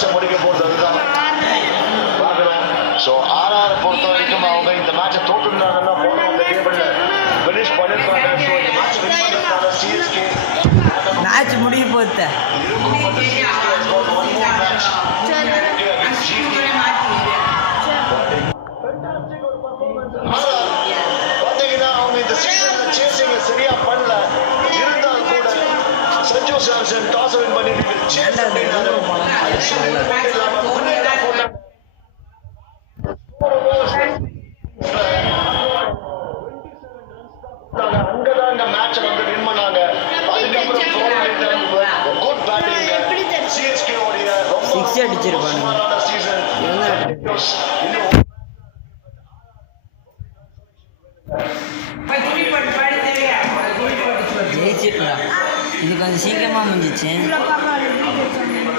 மேட்சை முடிக்க போகிறது அதுதான் பார்க்குறோம். ஸோ ஆர்ஆர் பொறுத்த வரைக்கும் அவங்க இந்த மேட்சை தோற்றுனாங்கன்னா போன அந்த டேபிளில் ஃபினிஷ் பண்ணியிருக்காங்க. ஸோ இந்த மேட்ச் வின் பண்ணியிருக்காங்க சிஎஸ்கே. மேட்ச் முடிய போகுது. பார்த்தீங்கன்னா அவங்க இந்த சீசன்ல சேசிங்க சரியா பண்ணல. இருந்தால் கூட சஞ்சு சாம்சன் டாஸ் வின் பண்ணிட்டு சேஸ் அப்படின்னாரு. அங்கதான் இந்த மேட்சை வந்து வின் பண்ணாங்க. அதுக்கப்புறம் குட் பேட்டிங் சிஎஸ்கே உடைய சிக்ஸ் அடிச்சிருப்பாங்க. சீசன் ஜெயிச்சிருக்கா. இது கொஞ்சம் சீக்கிரமா முடிஞ்சிச்சு.